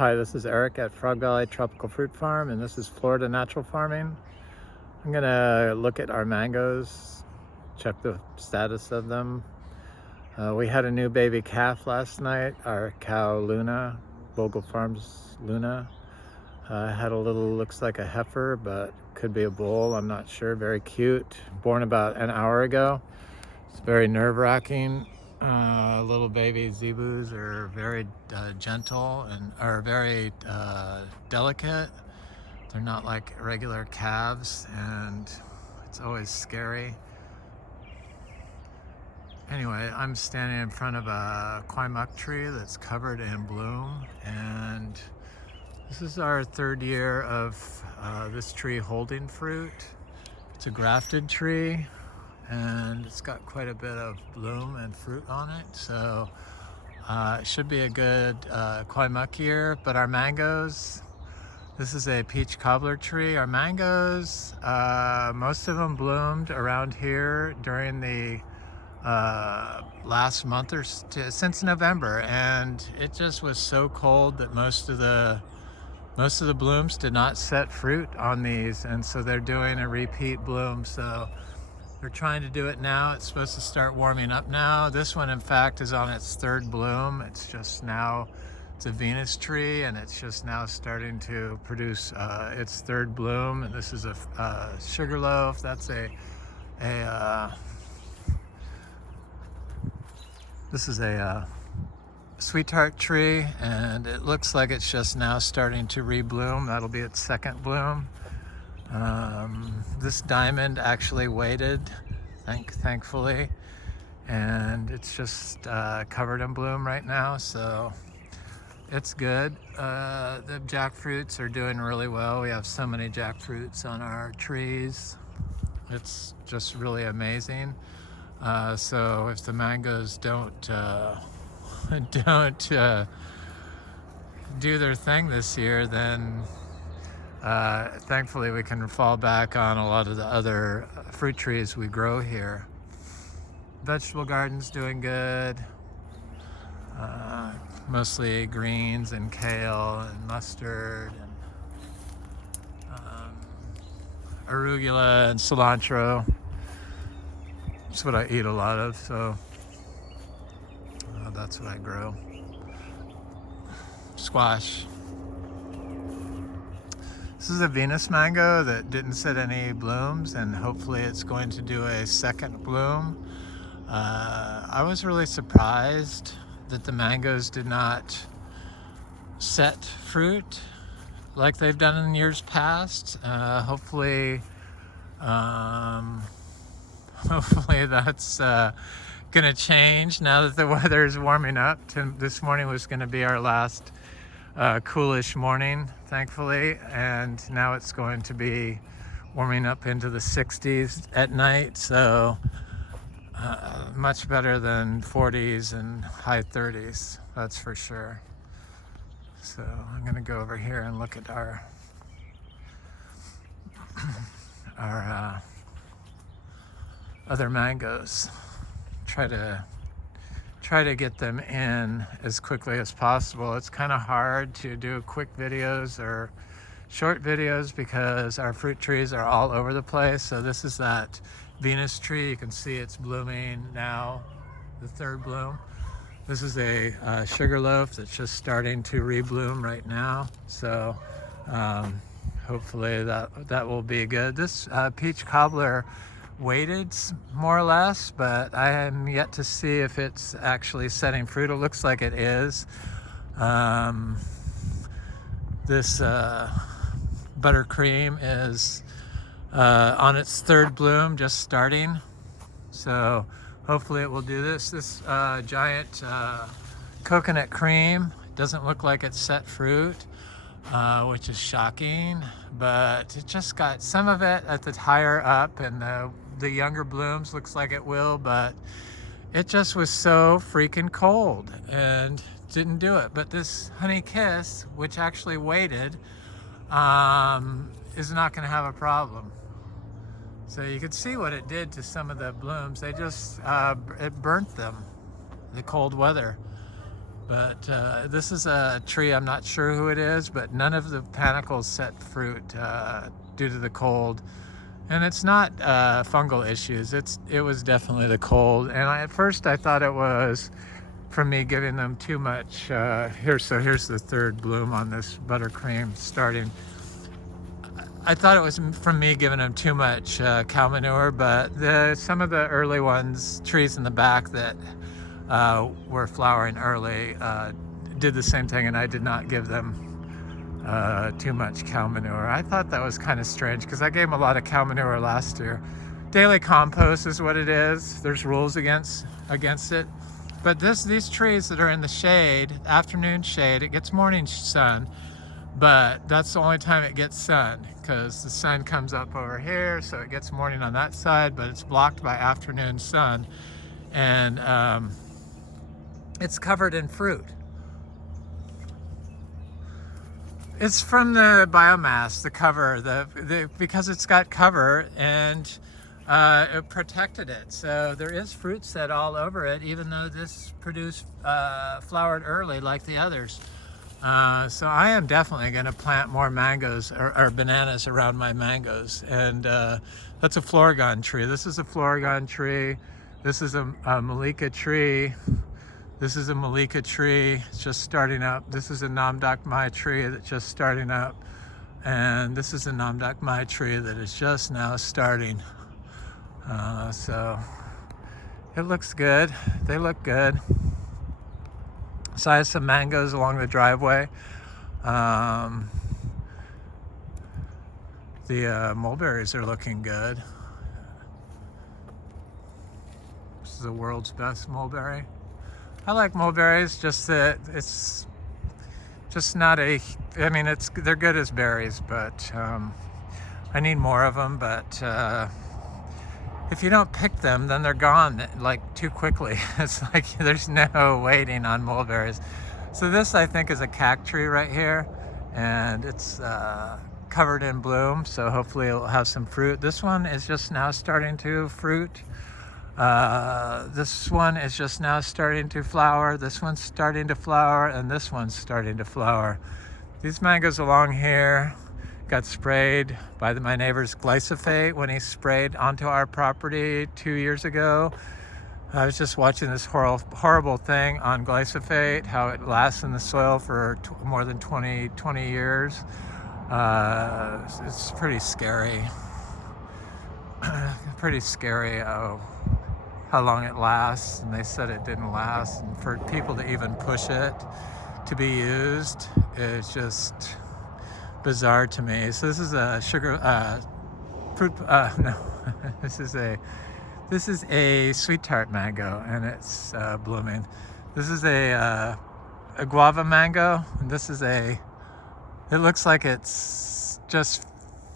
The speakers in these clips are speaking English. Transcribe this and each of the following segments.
Hi, this is Eric at Frog Valley Tropical Fruit Farm, and this is Florida Natural Farming. I'm gonna look at our mangoes, check the status of them. We had a new baby calf last night, our cow Luna, Bogle Farms Luna. Had a little, looks like a heifer, but could be a bull, I'm not sure. Very cute, born about an hour ago. It's very nerve-wracking. Little baby Zebus are very gentle and are very delicate. They're not like regular calves, and it's always scary. Anyway, I'm standing in front of a quaimuck tree that's covered in bloom, and this is our third year of this tree holding fruit. It's a grafted tree, and it's got quite a bit of bloom and fruit on it, so it should be a good quaimuck year. But our mangoes, this is a peach cobbler tree. Our mangoes, most of them bloomed around here during the last month or since November, and it just was so cold that most of the blooms did not set fruit on these, and so they're doing a repeat bloom. So they're trying to do it now. It's supposed to start warming up now. This one, in fact, is on its third bloom. It's just now, it's a Venus tree, and it's just now starting to produce its third bloom. And this is a sugarloaf. That's this is a sweetheart tree, and it looks like it's just now starting to rebloom. That'll be its second bloom. This diamond actually waited, thankfully, and it's just covered in bloom right now, so it's good. The jackfruits are doing really well. We have so many jackfruits on our trees. It's just really amazing. So if the mangoes don't do their thing this year, then thankfully we can fall back on a lot of the other fruit trees we grow here. Vegetable garden's doing good. Mostly greens and kale and mustard and arugula and cilantro. That's what I eat a lot of, so that's what I grow. Squash. This is a Venus mango that didn't set any blooms, and hopefully it's going to do a second bloom. I was really surprised that the mangoes did not set fruit like they've done in years past. Hopefully that's gonna change now that the weather is warming up. This morning was gonna be our last coolish morning, thankfully, and now it's going to be warming up into the 60s at night, so much better than 40s and high 30s, that's for sure. So I'm gonna go over here and look at our other mangoes. Try to get them in as quickly as possible. It's kind of hard to do quick videos or short videos because our fruit trees are all over the place. So this is that Venus tree. You can see it's blooming now, the third bloom. This is a sugarloaf that's just starting to rebloom right now. So hopefully that will be good. This peach cobbler waited more or less, but I am yet to see if it's actually setting fruit. It looks like it is. This buttercream is on its third bloom, just starting. So hopefully it will do this. This giant coconut cream doesn't look like it's set fruit, which is shocking, but it just got some of it at the higher up, and the younger blooms looks like it will, but it just was so freaking cold and didn't do it. But this Honey Kiss, which actually waited, is not going to have a problem. So you can see what it did to some of the blooms. They just it burnt them, the cold weather. But this is a tree, I'm not sure who it is, but none of the panicles set fruit due to the cold. And it's not fungal issues, it was definitely the cold. And at first I thought it was from me giving them too much. Here's the third bloom on this buttercream starting. I thought it was from me giving them too much cow manure, but some of the early ones, trees in the back that were flowering early, did the same thing, and I did not give them too much cow manure. I thought that was kind of strange because I gave them a lot of cow manure last year. Daily compost is what it is. There's rules against it. But these trees that are in the shade, afternoon shade, it gets morning sun, but that's the only time it gets sun because the sun comes up over here, so it gets morning on that side, but it's blocked by afternoon sun. And it's covered in fruit. It's from the biomass, the cover, because it's got cover, and it protected it. So there is fruit set all over it, even though this produced flowered early like the others. So I am definitely going to plant more mangoes or bananas around my mangoes. And that's a Florigon tree. This is a Florigon tree. This is a Malika tree. This is a Malika tree. It's just starting up. This is a Namdok Mai tree that's just starting up. And this is a Namdok Mai tree that is just now starting. So it looks good. They look good. So I have some mangoes along the driveway. The mulberries are looking good. This is the world's best mulberry. I like mulberries, just that it's just not I mean, they're good as berries, but I need more of them. But if you don't pick them, then they're gone like too quickly. It's like there's no waiting on mulberries. So this, I think, is a cac tree right here, and it's covered in bloom, so hopefully it'll have some fruit. This one is just now starting to fruit. This one is just now starting to flower. This one's starting to flower, and this one's starting to flower. These mangoes along here got sprayed by my neighbor's glyphosate when he sprayed onto our property 2 years ago. I was just watching this horrible thing on glyphosate, how it lasts in the soil for more than 20 years. It's pretty scary. Pretty scary how long it lasts, and they said it didn't last. And for people to even push it to be used is just bizarre to me. So this is a fruit. No, this is a sweet tart mango, and it's blooming. This is a guava mango, and this is it looks like it's just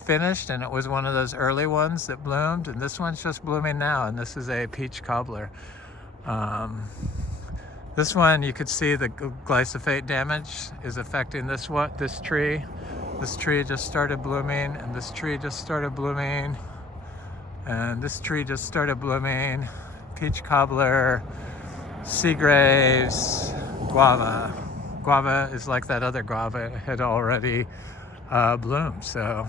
finished, and it was one of those early ones that bloomed, and this one's just blooming now. And this is a peach cobbler. This one, you could see the glyphosate damage is affecting this tree. This tree just started blooming, and this tree just started blooming, and this tree just started blooming. Peach cobbler, seagraves, guava. Guava is like that other guava. It had already bloomed. So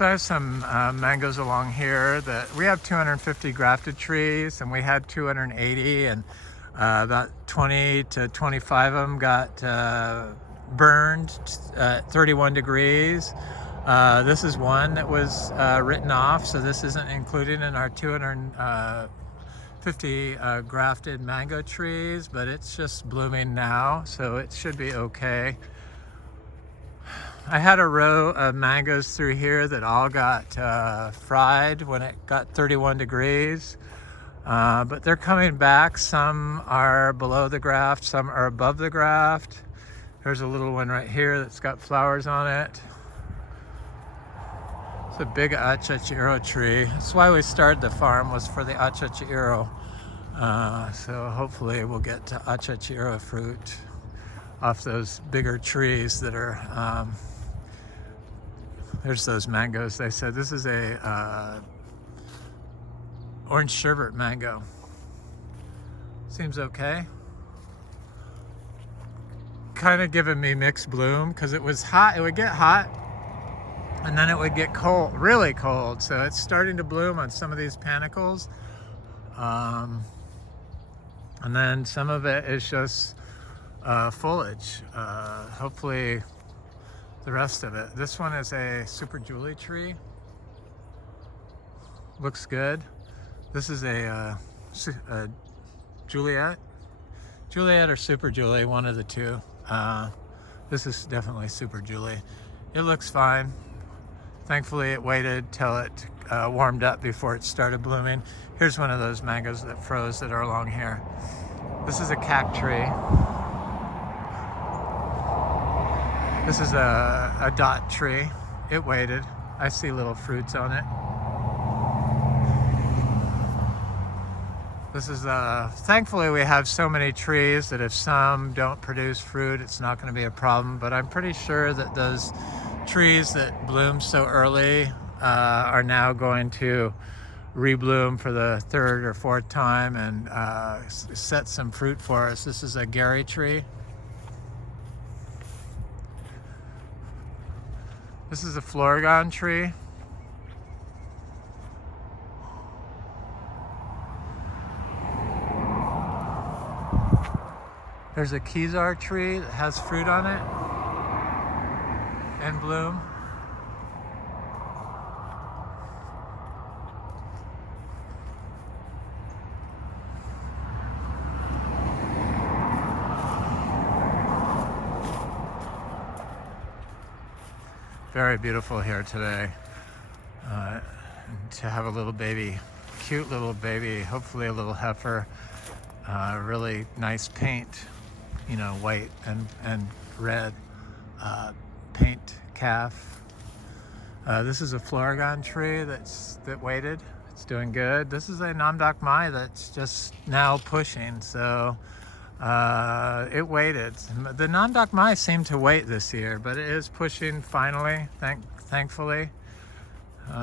I have some mangoes along here that we have 250 grafted trees, and we had 280, and about 20 to 25 of them got burned at 31 degrees. This is one that was written off, so this isn't included in our 250 grafted mango trees, but it's just blooming now, so it should be okay. I had a row of mangoes through here that all got fried when it got 31 degrees. But they're coming back. Some are below the graft, some are above the graft. There's a little one right here that's got flowers on it. It's a big achachiro tree. That's why we started the farm, was for the achachiro. So hopefully we'll get to achachiro fruit off those bigger trees that are, there's those mangoes. They said this is a orange sherbet mango. Seems okay. Kind of giving me mixed bloom because it was hot. It would get hot and then it would get cold, really cold. So it's starting to bloom on some of these panicles. And then some of it is just foliage. Hopefully the rest of it. This one is a Super Julie tree. Looks good. This is a Juliet or Super Julie, one of the two. This is definitely Super Julie. It looks fine. Thankfully it waited till it warmed up before it started blooming. Here's one of those mangoes that froze that are along here. This is a cac tree. This is a dot tree. It waited. I see little fruits on it. This is, thankfully we have so many trees that if some don't produce fruit, it's not going to be a problem. But I'm pretty sure that those trees that bloomed so early are now going to rebloom for the third or fourth time and set some fruit for us. This is a Gary tree. This is a Florigon tree. There's a Kezar tree that has fruit on it and bloom. Very beautiful here today. To have a little baby, cute little baby, hopefully a little heifer, really nice paint, you know, white and red paint calf. This is a Florigon tree that waited. It's doing good. This is a Namdak Mai that's just now pushing, so it waited. The Namdak Mai seemed to wait this year, but it is pushing finally, thankfully.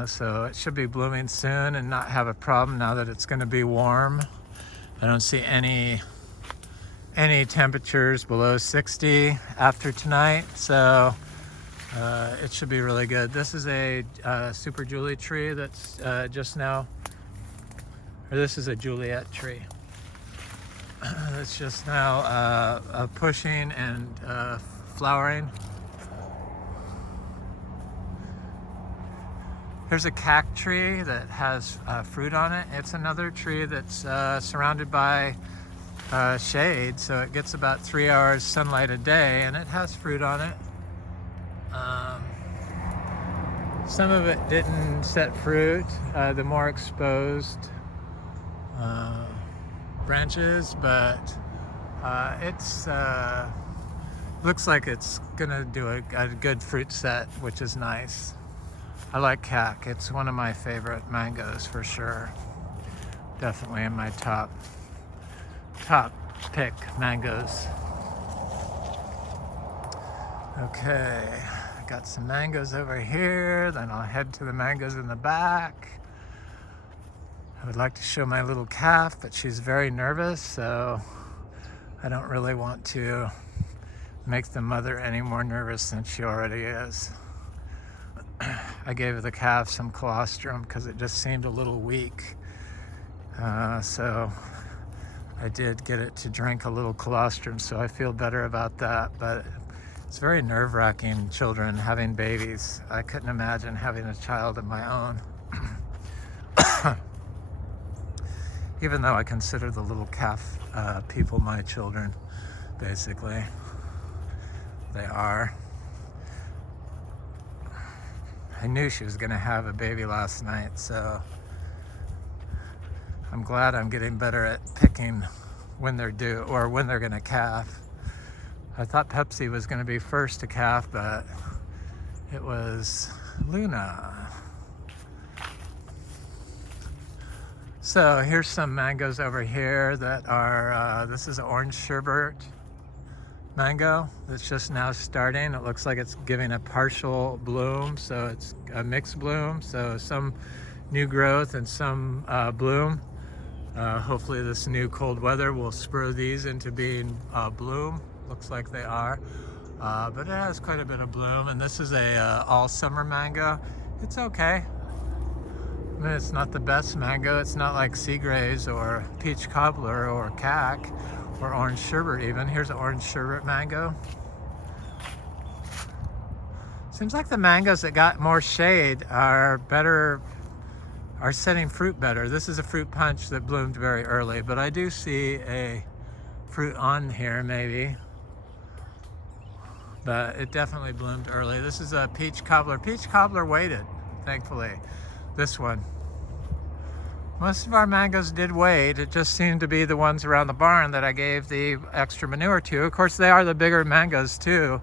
So it should be blooming soon and not have a problem now that it's going to be warm. I don't see any temperatures below 60 after tonight, so it should be really good. This is a Super Julie tree that's just now, or this is a Juliet tree that's just now pushing and flowering. Here's a cac tree that has fruit on it. It's another tree that's surrounded by shade, so it gets about 3 hours sunlight a day, and it has fruit on it. Some of it didn't set fruit, the more exposed branches, but it's looks like it's gonna do a good fruit set, which is nice. I like cac. It's one of my favorite mangoes for sure. Definitely in my top pick mangoes. Okay, I got some mangoes over here, then I'll head to the mangoes in the back. I would like to show my little calf, but she's very nervous, so I don't really want to make the mother any more nervous than she already is. I gave the calf some colostrum because it just seemed a little weak. So I did get it to drink a little colostrum, so I feel better about that. But it's very nerve-wracking, children having babies. I couldn't imagine having a child of my own. Even though I consider the little calf people my children, basically. They are. I knew she was going to have a baby last night, so I'm glad I'm getting better at picking when they're due or when they're going to calf. I thought Pepsi was going to be first to calf, but it was Luna. So here's some mangoes over here that are, this is an orange sherbet mango that's just now starting. It looks like it's giving a partial bloom, so it's a mixed bloom, so some new growth and some bloom. Hopefully this new cold weather will spur these into being bloom. Looks like they are. But it has quite a bit of bloom, and this is a all summer mango. It's okay. I mean, it's not the best mango. It's not like sea grays or peach cobbler or cack or orange sherbet even. Here's an orange sherbet mango. Seems like the mangoes that got more shade are better, are setting fruit better. This is a fruit punch that bloomed very early, but I do see a fruit on here maybe. But it definitely bloomed early. This is a peach cobbler. Peach cobbler waited, thankfully. This one. Most of our mangoes did wait. It just seemed to be the ones around the barn that I gave the extra manure to. Of course, they are the bigger mangoes too,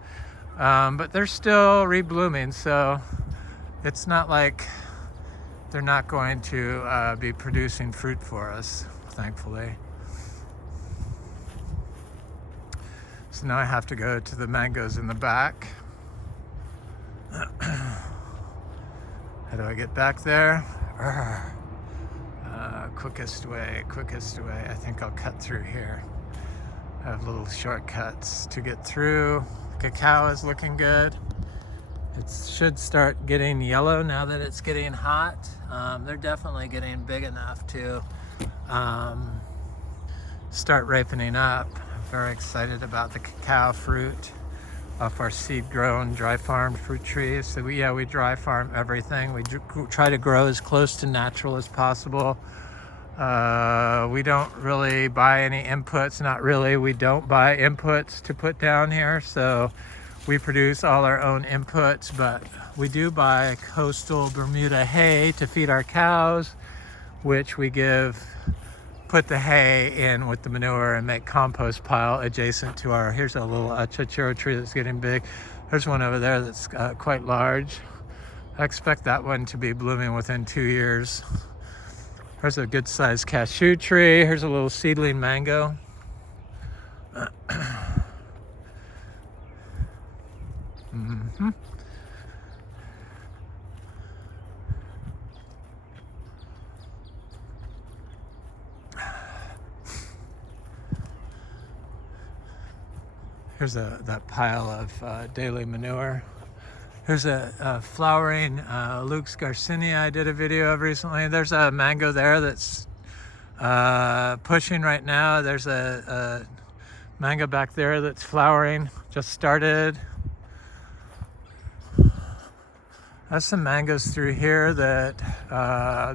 but they're still reblooming, so it's not like they're not going to be producing fruit for us, thankfully. So now I have to go to the mangoes in the back. How do I get back there? Quickest way. I think I'll cut through here. I have little shortcuts to get through. Cacao is looking good. It should start getting yellow now that it's getting hot. They're definitely getting big enough to start ripening up. I'm very excited about the cacao fruit off our seed-grown, dry-farmed fruit trees. So we dry farm everything. We try to grow as close to natural as possible. We don't really buy any inputs. Not really. We don't buy inputs to put down here. So we produce all our own inputs, but we do buy coastal Bermuda hay to feed our cows, which we put the hay in with the manure and make compost pile adjacent to our, here's a little chachiro tree that's getting big. There's one over there that's quite large. I expect that one to be blooming within 2 years. There's a good sized cashew tree. Here's a little seedling mango. Here's that pile of daily manure. Here's a flowering Luke's Garcinia I did a video of recently. There's a mango there that's pushing right now. There's a mango back there that's flowering, just started. There's some mangoes through here that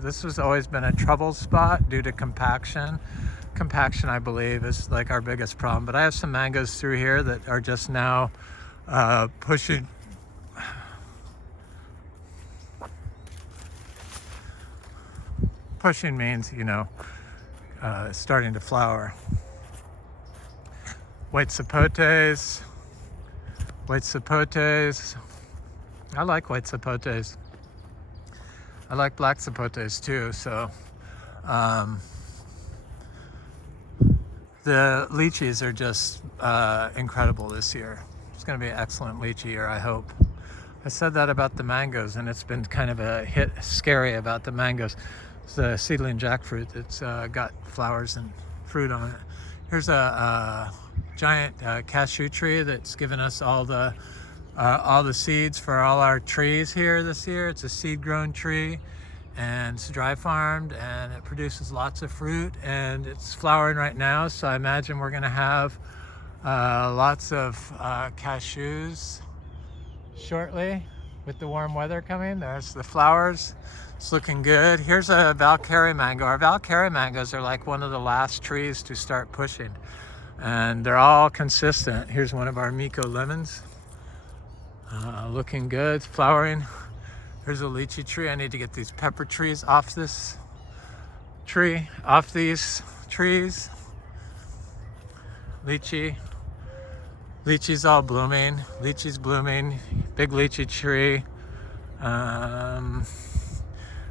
this has always been a trouble spot due to compaction. Compaction, I believe, is like our biggest problem. But I have some mangoes through here that are just now pushing. Pushing means, starting to flower. White sapotes. I like white sapotes. I like black sapotes too, so the lychees are just incredible this year. It's going to be an excellent lychee year, I hope. I said that about the mangoes, and it's been kind of a hit scary about the mangoes. It's a seedling jackfruit that's got flowers and fruit on it. Here's a giant cashew tree that's given us all the seeds for all our trees here this year. It's a seed-grown tree, and it's dry farmed, and it produces lots of fruit, and it's flowering right now. So I imagine we're going to have lots of cashews shortly with the warm weather coming. There's the flowers. It's looking good. Here's a Valkyrie mango. Our Valkyrie mangoes are like one of the last trees to start pushing, and they're all consistent. Here's one of our Miko lemons. Looking good, flowering. Here's a lychee tree. I need to get these pepper trees off this tree, off these trees. Lychee's all blooming. Lychee's blooming. Big lychee tree.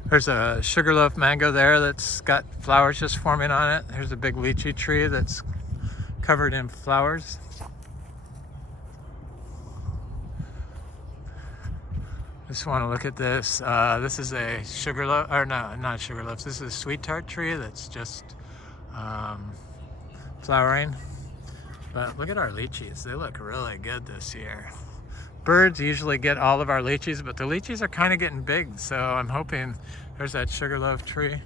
There's a sugarloaf mango there that's got flowers just forming on it. There's a big lychee tree that's covered in flowers. Just want to look at this. This is a sugarloaf, or no, not sugarloaf. This is a sweet tart tree that's just um, flowering. But look at our lychees. They look really good this year. Birds usually get all of our lychees, but the lychees are kind of getting big. So I'm hoping, there's that sugarloaf tree.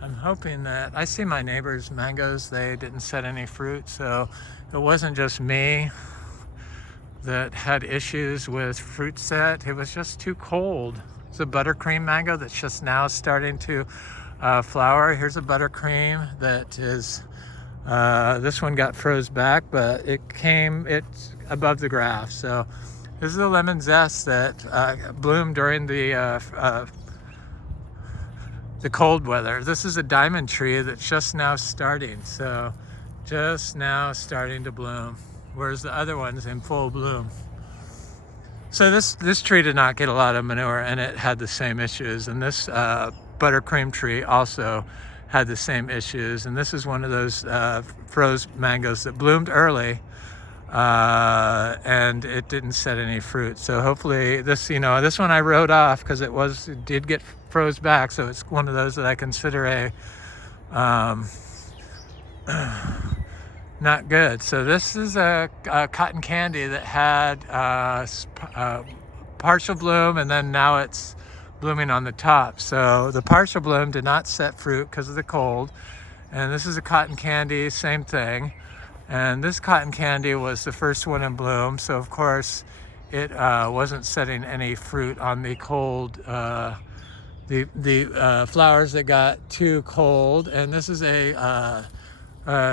I'm hoping that, I see my neighbor's mangoes, they didn't set any fruit. So it wasn't just me that had issues with fruit set. It was just too cold. It's a buttercream mango that's just now starting to flower. Here's a buttercream that is, this one got froze back, but it's above the graft. So this is a lemon zest that bloomed during the cold weather. This is a diamond tree that's just now starting. So just now starting to bloom, whereas the other one's in full bloom. So this tree did not get a lot of manure, and it had the same issues. And this buttercream tree also had the same issues. And this is one of those froze mangoes that bloomed early, and it didn't set any fruit. So hopefully this one I wrote off because it did get froze back. So it's one of those that I consider a not good. So this is a cotton candy that had partial bloom, and then now it's blooming on the top. So the partial bloom did not set fruit because of the cold. And this is a cotton candy, same thing. And this cotton candy was the first one in bloom. So of course it wasn't setting any fruit on the cold, the flowers that got too cold. And this is a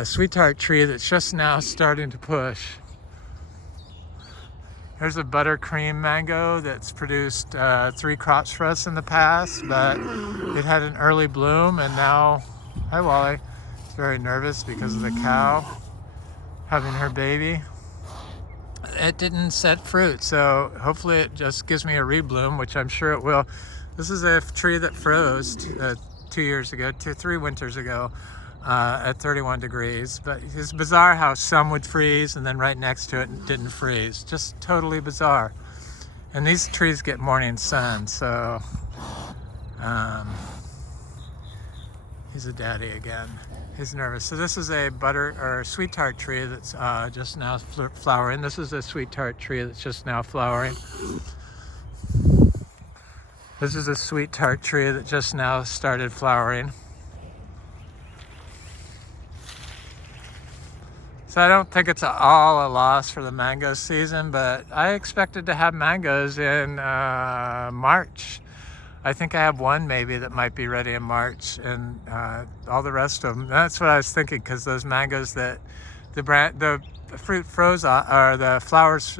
sweet tart tree that's just now starting to push. Here's a buttercream mango that's produced 3 crops for us in the past, but it had an early bloom, and now, hi Wally, it's very nervous because of the cow having her baby. It didn't set fruit, so hopefully it just gives me a rebloom, which I'm sure it will. This is a tree that froze 3 winters ago. At 31 degrees, but it's bizarre how some would freeze and then right next to it didn't freeze. Just totally bizarre. And these trees get morning sun, so he's a daddy again. He's nervous. So this is a sweet tart tree that's just now flowering. This is a sweet tart tree that's just now flowering. This is a sweet tart tree that just now started flowering. So I don't think it's all a loss for the mango season, but I expected to have mangoes in March. I think I have one maybe that might be ready in March, and all the rest of them. That's what I was thinking, because those mangoes that the fruit froze or the flowers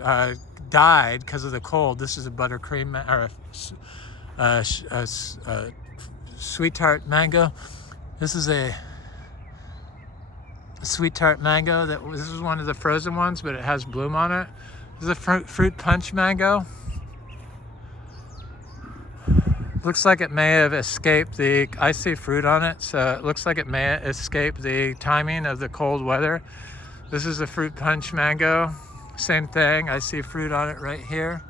died because of the cold. This is a buttercream or a sweet tart mango. This is a sweet tart mango. This is one of the frozen ones, but it has bloom on it. This is a fruit punch mango. Looks like it may have escaped I see fruit on it, so it looks like it may escape the timing of the cold weather. This is a fruit punch mango. Same thing, I see fruit on it right here.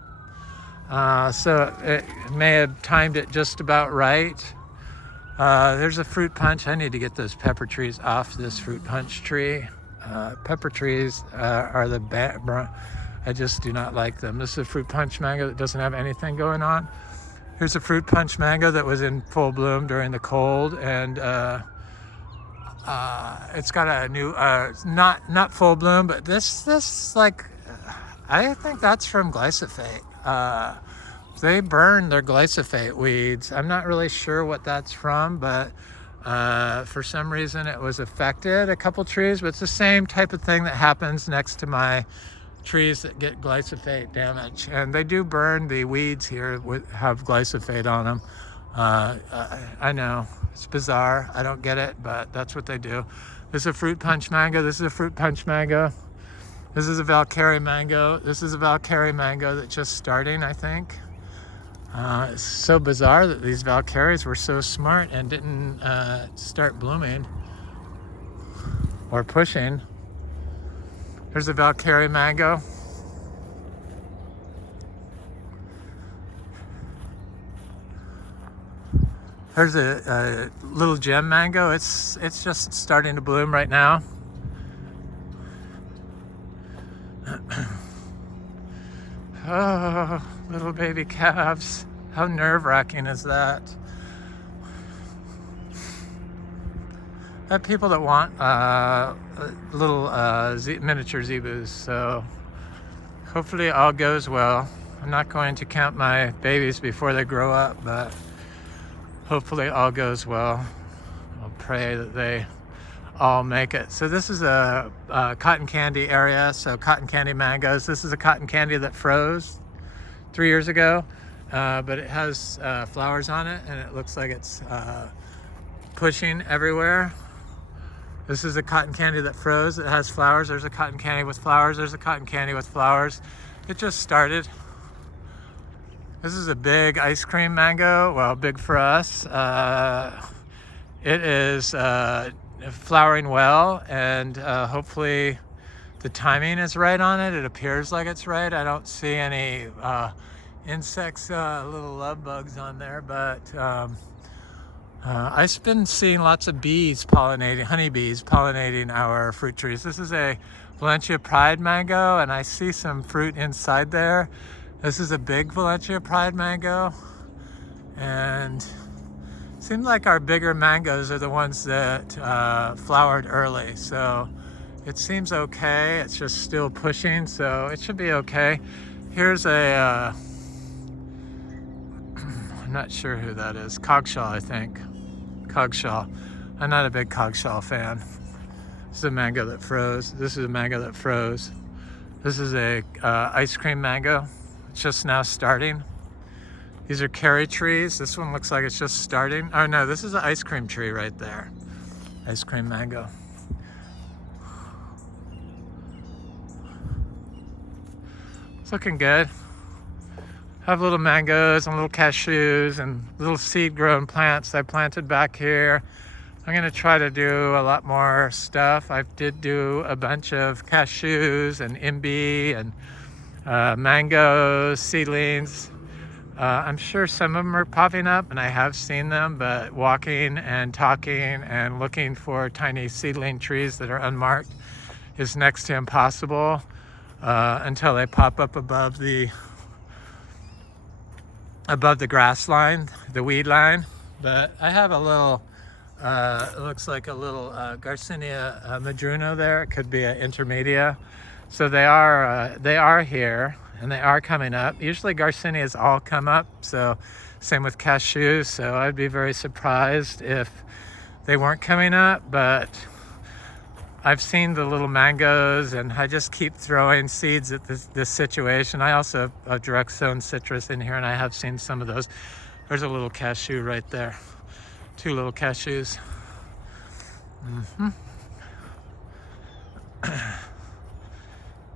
So it may have timed it just about right. There's a fruit punch. I need to get those pepper trees off this fruit punch tree. Pepper trees are the bad. I just do not like them. This is a fruit punch mango that doesn't have anything going on. Here's a fruit punch mango that was in full bloom during the cold, and it's got a new, not full bloom, but this like, I think that's from glyphosate. They burn their glyphosate weeds. I'm not really sure what that's from, but for some reason it was affected a couple trees, but it's the same type of thing that happens next to my trees that get glyphosate damage. And they do burn the weeds here, have glyphosate on them. I know, it's bizarre. I don't get it, but that's what they do. This is a fruit punch mango. This is a fruit punch mango. This is a Valkyrie mango. This is a Valkyrie mango that's just starting, I think. It's so bizarre that these Valkyries were so smart and didn't start blooming or pushing. Here's a Valkyrie mango. There's a little gem mango. It's just starting to bloom right now. Oh, little baby calves. How nerve-wracking is that? I have people that want little miniature zebus, so hopefully all goes well. I'm not going to count my babies before they grow up, but hopefully all goes well. I'll pray that they all make it. So this is a cotton candy area, so cotton candy mangoes. This is a cotton candy that froze 3 years ago, but it has flowers on it, and it looks like it's pushing everywhere. This is a cotton candy that froze. It has flowers. There's a cotton candy with flowers. There's a cotton candy with flowers. It just started. This is a big ice cream mango. Well, big for us. It is flowering well, and hopefully the timing is right on it. It appears like it's right. I don't see any insects, little love bugs on there, but I've been seeing lots of bees pollinating, honeybees pollinating our fruit trees. This is a Valencia Pride mango, and I see some fruit inside there. This is a big Valencia Pride mango, and it seems like our bigger mangoes are the ones that flowered early. So it seems okay. It's just still pushing, so it should be okay. Here's a, I'm not sure who that is. Coggshall, I think. Coggshall. I'm not a big Coggshall fan. This is a mango that froze. This is a mango that froze. This is a ice cream mango. It's just now starting. These are cherry trees. This one looks like it's just starting. Oh no, this is an ice cream tree right there. Ice cream mango. It's looking good. I have little mangoes and little cashews and little seed grown plants I planted back here. I'm gonna try to do a lot more stuff. I did do a bunch of cashews and imbi and mangoes, seedlings. I'm sure some of them are popping up, and I have seen them, but walking and talking and looking for tiny seedling trees that are unmarked is next to impossible until they pop up above the grass line, the weed line. But I have a little, it looks like a little Garcinia madruno there. It could be an intermedia. So they are here, and they are coming up. Usually Garcinias all come up, so same with cashews. So I'd be very surprised if they weren't coming up, but I've seen the little mangoes, and I just keep throwing seeds at this situation. I also have direct sown citrus in here, and I have seen some of those. There's a little cashew right there. 2 little cashews.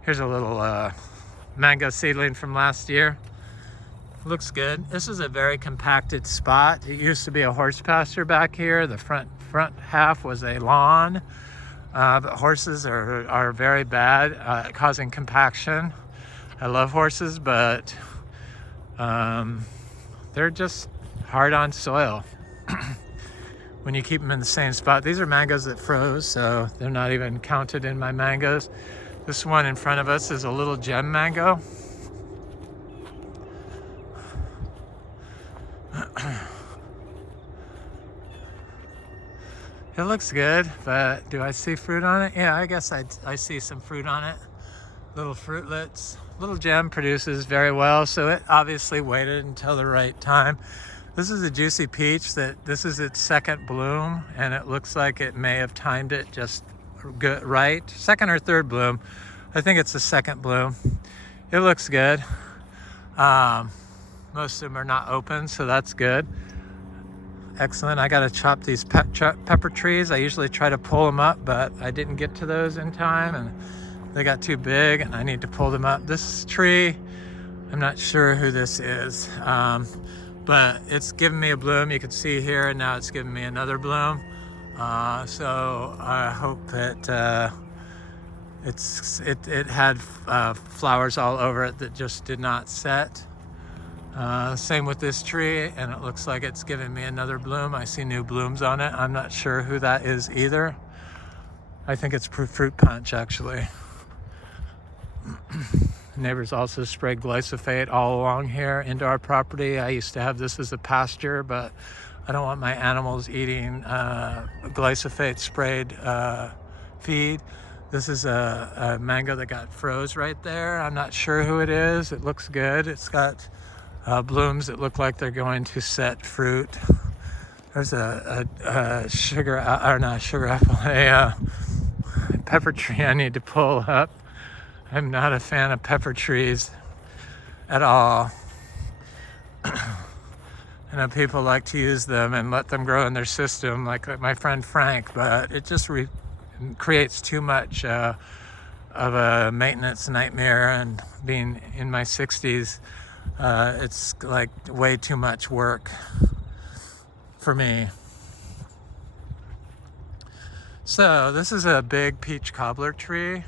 Here's a little mango seedling from last year. Looks good. This is a very compacted spot. It used to be a horse pasture back here. The front half was a lawn. But horses are very bad at causing compaction. I love horses, but they're just hard on soil when you keep them in the same spot. These are mangoes that froze, so they're not even counted in my mangoes. This one in front of us is a little gem mango. It looks good, but do I see fruit on it? Yeah, I guess I see some fruit on it. Little fruitlets. Little gem produces very well, so it obviously waited until the right time. This is a juicy peach this is its second bloom, and it looks like it may have timed it just good, right? Second or third bloom. I think it's the second bloom. It looks good. Most of them are not open, so that's good. Excellent. I got to chop these pepper trees. I usually try to pull them up, but I didn't get to those in time, and they got too big, and I need to pull them up. This tree, I'm not sure who this is, but it's given me a bloom. You can see here, and now it's giving me another bloom. So I hope that it had flowers all over it that just did not set. Same with this tree, and it looks like it's giving me another bloom. I see new blooms on it. I'm not sure who that is either. I think it's fruit punch, actually. Neighbors also sprayed glyphosate all along here into our property. I used to have this as a pasture, but I don't want my animals eating glyphosate sprayed feed. This is a mango that got froze right there. I'm not sure who it is. It looks good. It's got blooms that look like they're going to set fruit. There's a sugar, or not sugar apple, a pepper tree I need to pull up. I'm not a fan of pepper trees at all. I know people like to use them and let them grow in their system, like my friend Frank, but it just creates too much of a maintenance nightmare. And being in my 60s, it's like way too much work for me. So this is a big peach cobbler tree.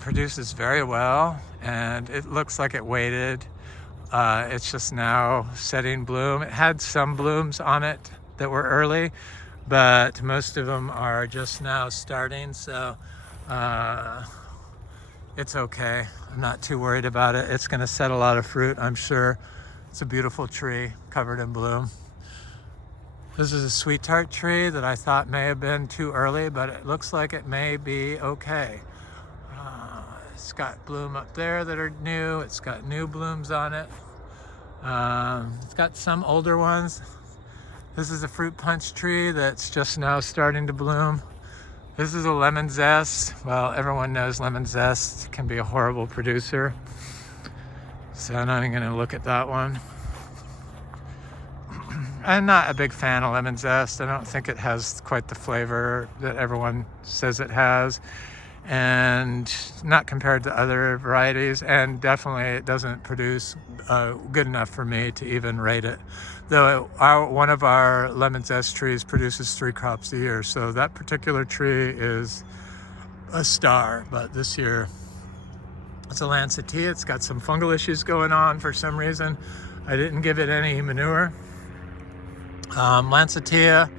Produces very well, and it looks like it waited. It's just now setting bloom. It had some blooms on it that were early, but most of them are just now starting, so it's okay. I'm not too worried about it. It's going to set a lot of fruit, I'm sure. It's a beautiful tree covered in bloom. This is a sweet tart tree that I thought may have been too early, but it looks like it may be okay. It's got bloom up there that are new. It's got new blooms on it. It's got some older ones. This is a fruit punch tree that's just now starting to bloom. This is a lemon zest. Well, everyone knows lemon zest can be a horrible producer, so I'm not even going to look at that one. I'm not a big fan of lemon zest. I don't think it has quite the flavor that everyone says it has, and not compared to other varieties, and definitely it doesn't produce good enough for me to even rate it. Though one of our lemon zest trees produces 3 crops a year, so that particular tree is a star. But this year it's a Lancettia. It's got some fungal issues going on for some reason. I didn't give it any manure. Lancettia,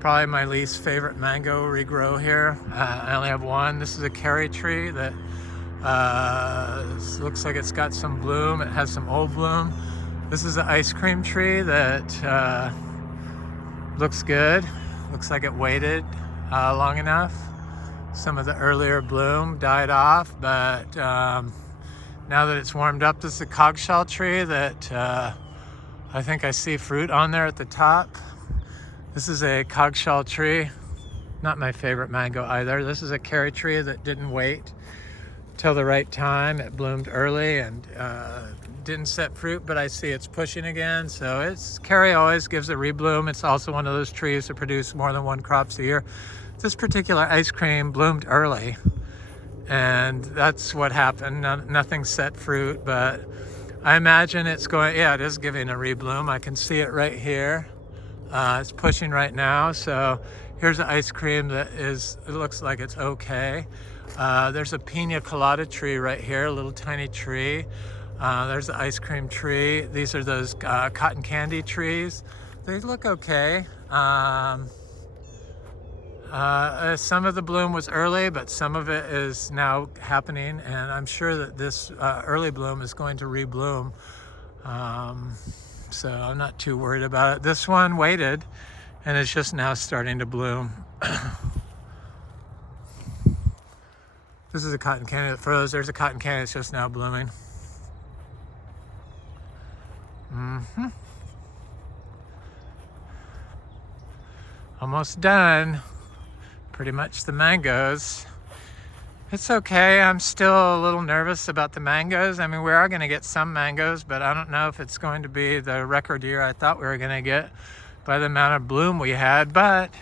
probably my least favorite mango regrow here. I only have one. This is a cherry tree that looks like it's got some bloom. It has some old bloom. This is an ice cream tree that looks good. Looks like it waited long enough. Some of the earlier bloom died off, but now that it's warmed up, this is a cogshell tree that I think I see fruit on there at the top. This is a cogshell tree. Not my favorite mango either. This is a cherry tree that didn't wait till the right time. It bloomed early and didn't set fruit, but I see it's pushing again. So cherry always gives a rebloom. It's also one of those trees that produce more than 1 crop a year. This particular ice cream bloomed early, and that's what happened. Nothing set fruit, but I imagine it's going, yeah, it is giving a rebloom. I can see it right here. It's pushing right now. So here's an ice cream that it looks like it's okay. There's a pina colada tree right here, a little tiny tree. There's the ice cream tree. These are those cotton candy trees. They look okay. Some of the bloom was early, but some of it is now happening, and I'm sure that this early bloom is going to rebloom. So I'm not too worried about it. This one waited, and it's just now starting to bloom. This is a cotton candy that froze. There's a cotton candy that's just now blooming. Almost done. Pretty much the mangoes. It's okay. I'm still a little nervous about the mangoes. I mean, we are going to get some mangoes, but I don't know if it's going to be the record year I thought we were going to get by the amount of bloom we had. But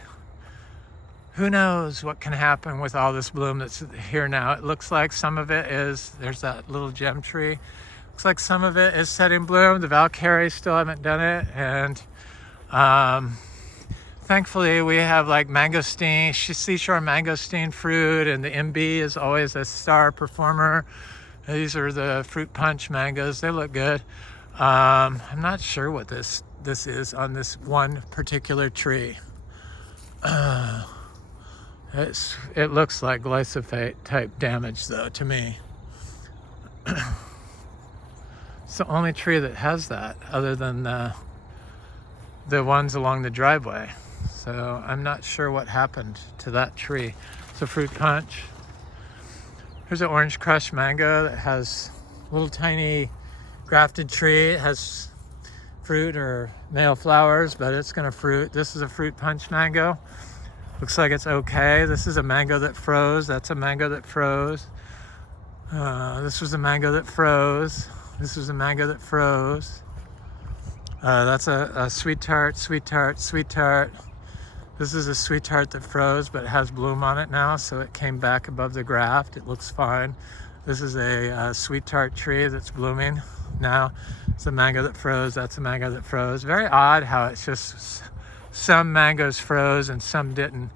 who knows what can happen with all this bloom that's here now. It looks like some of it is, there's that little gem tree. Looks like some of it is setting bloom. The Valkyrie still haven't done it. And thankfully, we have like mangosteen, seashore mangosteen fruit, and the MB is always a star performer. These are the fruit punch mangoes. They look good. I'm not sure what this is on this one particular tree. It looks like glyphosate type damage though to me. It's the only tree that has that other than the ones along the driveway. So I'm not sure what happened to that tree. It's a fruit punch. Here's an orange crush mango that has a little tiny grafted tree. It has fruit or male flowers, but it's gonna fruit. This is a fruit punch mango. Looks like it's okay. This is a mango that froze. That's a mango that froze. This was a mango that froze. This was a mango that froze. That's a sweet tart, sweet tart, sweet tart. This is a sweet tart that froze, but it has bloom on it now, so it came back above the graft. It looks fine. This is a sweet tart tree that's blooming now. It's a mango that froze. That's a mango that froze. Very odd how it's just some mangoes froze and some didn't.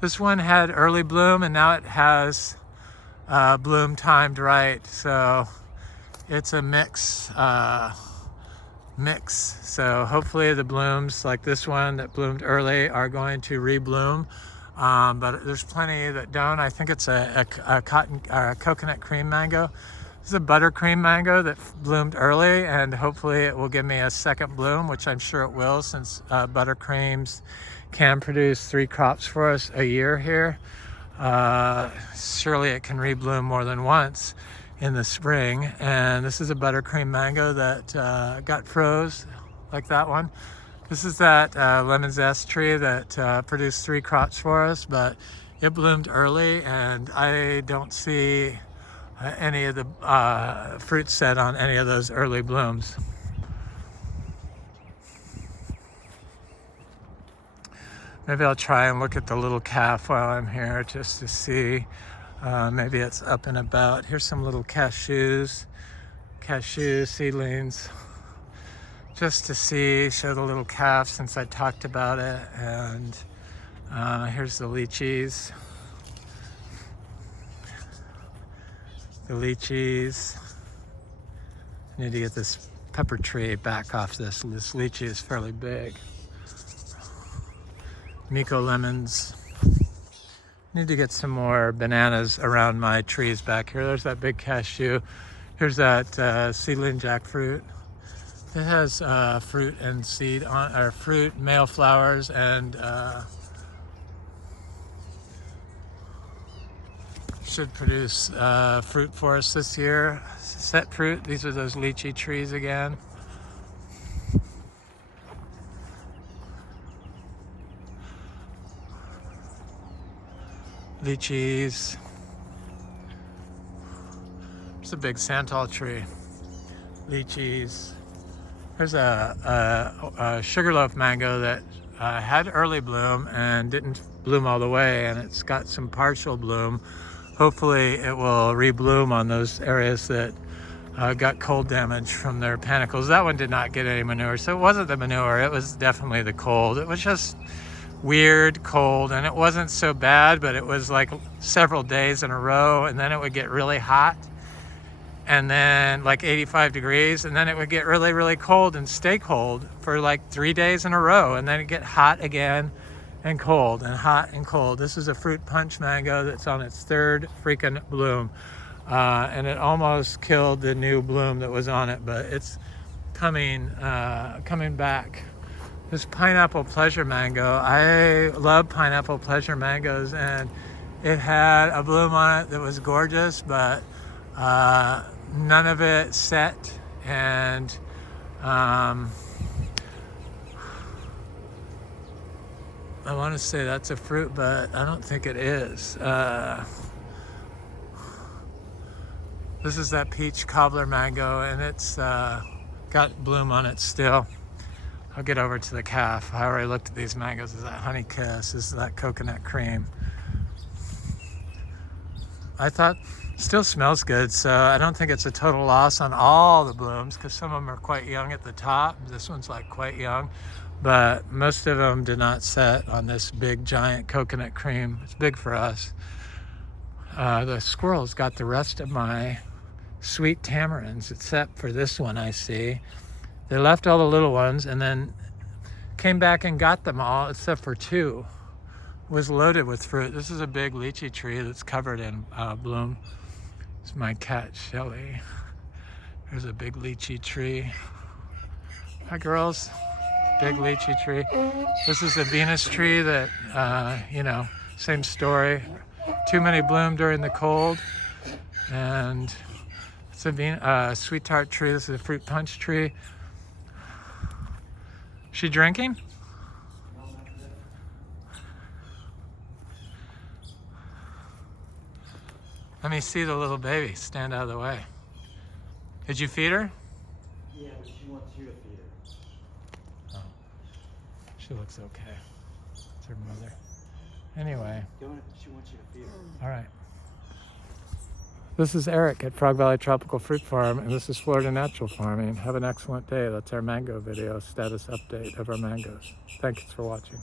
This one had early bloom, and now it has bloom timed right. So it's a mix. So hopefully the blooms like this one that bloomed early are going to rebloom, but there's plenty that don't. I think it's a coconut cream mango. This is a buttercream mango that bloomed early, and hopefully it will give me a second bloom, which I'm sure it will, since buttercreams can produce 3 crops for us a year here. Surely it can rebloom more than once in the spring. And this is a buttercream mango that got froze like that one. This is that lemon zest tree that produced 3 crops for us, but it bloomed early, and I don't see any of the fruit set on any of those early blooms. Maybe I'll try and look at the little calf while I'm here just to see. Maybe it's up and about. Here's some little cashew seedlings, just to show the little calf since I talked about it. And here's the lychees. I need to get this pepper tree back off this. This lychee is fairly big. Miko lemons. Need to get some more bananas around my trees back here. There's that big cashew. Here's that seedling jackfruit. It has fruit and seed on, or fruit, male flowers, and should produce fruit for us this year. Set fruit. These are those lychee trees again. Lychees. There's a big santal tree. Lychees. There's a sugarloaf mango that had early bloom and didn't bloom all the way, and it's got some partial bloom. Hopefully it will rebloom on those areas that got cold damage from their panicles. That one did not get any manure, so it wasn't the manure, it was definitely the cold. It was just weird cold, and it wasn't so bad, but it was like several days in a row, and then it would get really hot, and then like 85 degrees, and then it would get really, really cold and stay cold for like 3 days in a row, and then it'd get hot again and cold and hot and cold. This is a fruit punch mango that's on its 3rd freaking bloom, and it almost killed the new bloom that was on it, but it's coming back. This pineapple pleasure mango, I love pineapple pleasure mangoes, and it had a bloom on it that was gorgeous, but none of it set, and I want to say that's a fruit, but I don't think it is. This is that peach cobbler mango, and it's got bloom on it still. I'll get over to the calf. I already looked at these mangoes. This is that honey kiss. This is that coconut cream. I thought still smells good, so I don't think it's a total loss on all the blooms, because some of them are quite young at the top. This one's like quite young, but most of them did not set on this big giant coconut cream. It's big for us. The squirrels got the rest of my sweet tamarinds, except for this one I see. They left all the little ones and then came back and got them all except for two. It was loaded with fruit. This is a big lychee tree that's covered in bloom. It's my cat, Shelly. There's a big lychee tree. Hi, girls. Big lychee tree. This is a Venus tree that, you know, same story. Too many bloom during the cold. And it's a sweet tart tree. This is a fruit punch tree. She drinking? Let me see the little baby. Stand out of the way. Did you feed her? Yeah, but she wants you to feed her. Oh. She looks okay. It's her mother. Anyway. She wants you to feed her. All right. This is Eric at Frog Valley Tropical Fruit Farm, and this is Florida Natural Farming. Have an excellent day. That's our mango video, status update of our mangoes. Thanks for watching.